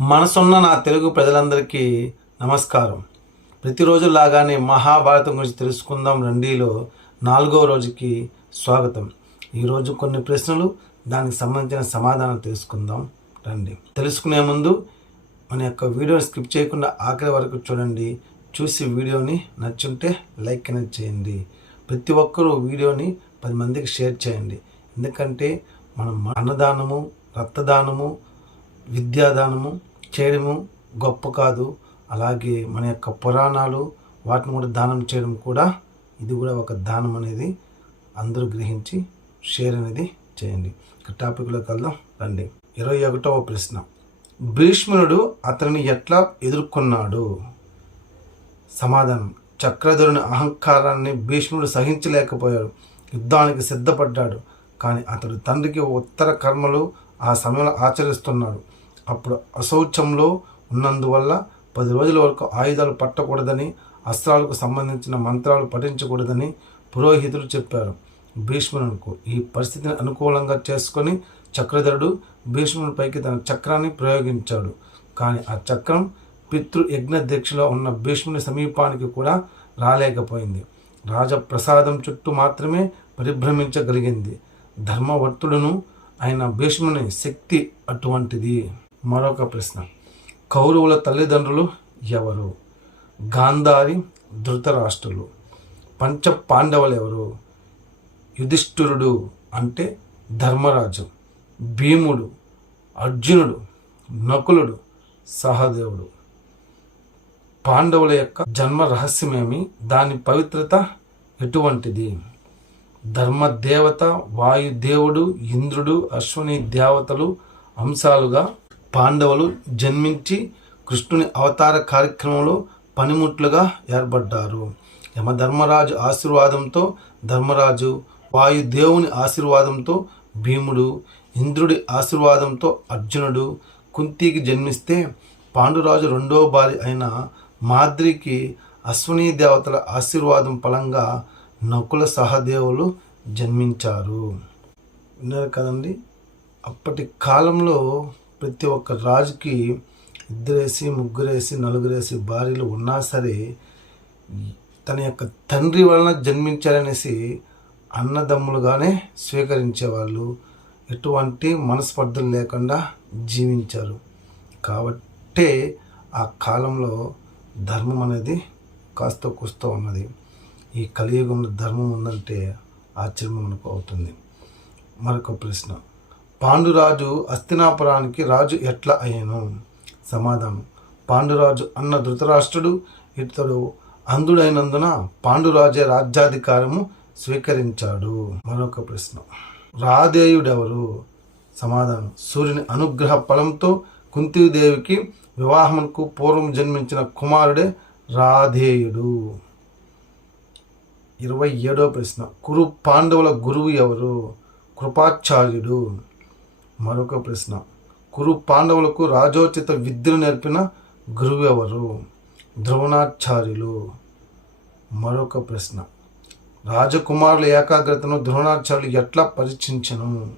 మనసున్న నా తెలుగు ప్రజలందరికీ నమస్కారం. ప్రతిరోజు లాగానే మహాభారతం గురించి తెలుసుకుందాం రండిలో నాలుగో రోజుకి స్వాగతం. ఈరోజు కొన్ని ప్రశ్నలు దానికి సంబంధించిన సమాధానం తెలుసుకుందాం రండి. తెలుసుకునే ముందు మన యొక్క వీడియోని స్కిప్ చేయకుండా ఆఖరి వరకు చూడండి. చూసి వీడియోని నచ్చుంటే లైక్ అనేది చేయండి. ప్రతి ఒక్కరూ వీడియోని పది మందికి షేర్ చేయండి. ఎందుకంటే మనం అన్నదానము రక్తదానము విద్యాదానము చేయడము గొప్ప కాదు. అలాగే మన యొక్క పురాణాలు వాటిని కూడా దానం చేయడం కూడా ఇది కూడా ఒక దానం అనేది అందరూ గ్రహించి షేర్ అనేది చేయండి. ఇక టాపిక్లోకి వెళ్దాం రండి. ఇరవై ఒకటవ ప్రశ్న. భీష్ముడు అతనిని ఎట్లా ఎదుర్కొన్నాడు? సమాధానం. చక్రధరుని అహంకారాన్ని భీష్ముడు సహించలేకపోయాడు. యుద్ధానికి సిద్ధపడ్డాడు. కానీ అతడు తండ్రికి ఉత్తర కర్మలు ఆ సమయంలో ఆచరిస్తున్నాడు. అప్పుడు అశౌచంలో ఉన్నందువల్ల పది రోజుల వరకు ఆయుధాలు పట్టకూడదని అస్త్రాలకు సంబంధించిన మంత్రాలు పఠించకూడదని పురోహితులు చెప్పారు. భీష్మునుకు ఈ పరిస్థితిని అనుకూలంగా చేసుకొని చక్రధరుడు భీష్మునిపైకి తన చక్రాన్ని ప్రయోగించాడు. కానీ ఆ చక్రం పితృ యజ్ఞ దీక్షలో ఉన్న భీష్ముని సమీపానికి కూడా రాలేకపోయింది. రాజప్రసాదం చుట్టూ మాత్రమే పరిభ్రమించగలిగింది. ధర్మవర్తుడును ఆయన భీష్ముని శక్తి అటువంటిది. మరొక ప్రశ్న. కౌరవుల తల్లిదండ్రులు ఎవరు? గాంధారి ధృతరాష్ట్రులు. పంచ పాండవులు ఎవరు? యుధిష్ఠురుడు అంటే ధర్మరాజు. భీముడు అర్జునుడు నకులుడు సహదేవుడు. పాండవుల యొక్క జన్మ రహస్యమేమి? దాని పవిత్రత ఎటువంటిది? ధర్మదేవత వాయుదేవుడు ఇంద్రుడు అశ్వని దేవతలు అంశాలుగా పాండవులు జన్మించి కృష్ణుని అవతార కార్యక్రమంలో పనిముట్లుగా ఏర్పడ్డారు. యమధర్మరాజు ఆశీర్వాదంతో ధర్మరాజు వాయుదేవుని ఆశీర్వాదంతో భీముడు ఇంద్రుడి ఆశీర్వాదంతో అర్జునుడు కుంతికి జన్మిస్తే పాండురాజు రెండో భార్య అయిన మాద్రికి అశ్వనీ దేవతల ఆశీర్వాదం ఫలంగా నకుల సహదేవులు జన్మించారు. విన్నారు కదండి అప్పటి కాలంలో ప్రతి ఒక్క రాజుకి ఇద్దరేసి ముగ్గురేసి నలుగురేసి భార్యలు ఉన్నా సరే తన యొక్క తండ్రి వలన జన్మించారనేసి అన్నదమ్ములుగానే స్వీకరించేవాళ్ళు. ఎటువంటి మనస్పర్ధలు లేకుండా జీవించారు. కాబట్టే ఆ కాలంలో ధర్మం అనేది కాస్త కూస్తూ ఉన్నది. ఈ కలియుగంలో ధర్మం ఉందంటే ఆశ్చర్యం మనకు అవుతుంది. మరొక ప్రశ్న. పాండురాజు అస్తినాపురానికి రాజు ఎట్లా అయ్యాను? సమాధానం. పాండురాజు అన్న ధృతరాష్ట్రుడు ఇతడు అంధుడైనందున పాండురాజే రాజ్యాధికారము స్వీకరించాడు. మరొక ప్రశ్న. రాధేయుడెవరు? సమాధానం. సూర్యుని అనుగ్రహ ఫలంతో కుంతీదేవికి వివాహమునకు పూర్వం జన్మించిన కుమారుడే రాధేయుడు. ఇరవై ఏడో ప్రశ్న. కురు పాండవుల గురువు ఎవరు? కృపాచార్యుడు. మరొక ప్రశ్న. కురు పాండవులకు రాజోచిత విద్యను నేర్పిన గురువు ఎవరు? ద్రోణాచార్యులు. మరొక ప్రశ్న. రాజకుమారుల ఏకాగ్రతను ద్రోణాచార్యులు ఎట్లా పరీక్షించను?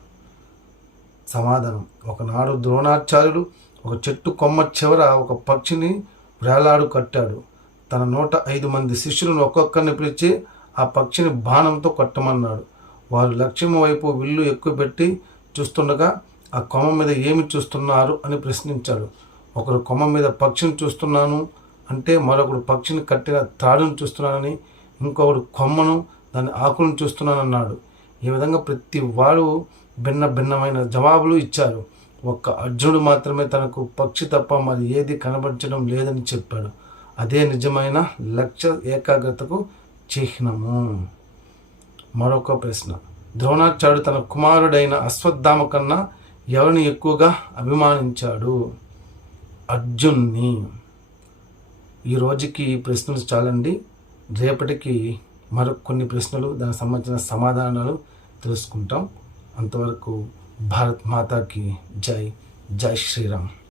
సమాధానం. ఒకనాడు ద్రోణాచార్యుడు ఒక చెట్టు కొమ్మ చివర ఒక పక్షిని వేలాడు కట్టాడు. తన నూట ఐదు మంది శిష్యులను ఒక్కొక్కరిని పిలిచి ఆ పక్షిని బాణంతో కట్టమన్నాడు. వారు లక్ష్యం వైపు విల్లు ఎక్కువ పెట్టి చూస్తుండగా ఆ కొమ్మ మీద ఏమి చూస్తున్నారు అని ప్రశ్నించాడు. ఒకరు కొమ్మ మీద పక్షిని చూస్తున్నాను అంటే మరొకడు పక్షిని కట్టిన తాడును చూస్తున్నానని ఇంకొకడు కొమ్మను దాని ఆకులను చూస్తున్నానన్నాడు. ఈ విధంగా ప్రతి వాడు భిన్న భిన్నమైన జవాబులు ఇచ్చారు. ఒక్క అర్జునుడు మాత్రమే తనకు పక్షి తప్ప మరి ఏది కనబడించడం లేదని చెప్పాడు. అదే నిజమైన లక్ష్య ఏకాగ్రతకు చిహ్నము. మరొక ప్రశ్న. ద్రోణాచార్యుడు తన కుమారుడైన అశ్వత్థామ కన్నా ఎవరిని ఎక్కువగా అభిమానించాడు? అర్జున్ని. ఈ రోజుకి ప్రశ్నలు చాలండి. రేపటికి మరొక కొన్ని ప్రశ్నలు దానికి సంబంధించిన సమాధానాలు తెలుసుకుంటాం. అంతవరకు భారత్ మాతాకి జై. జై శ్రీరామ్.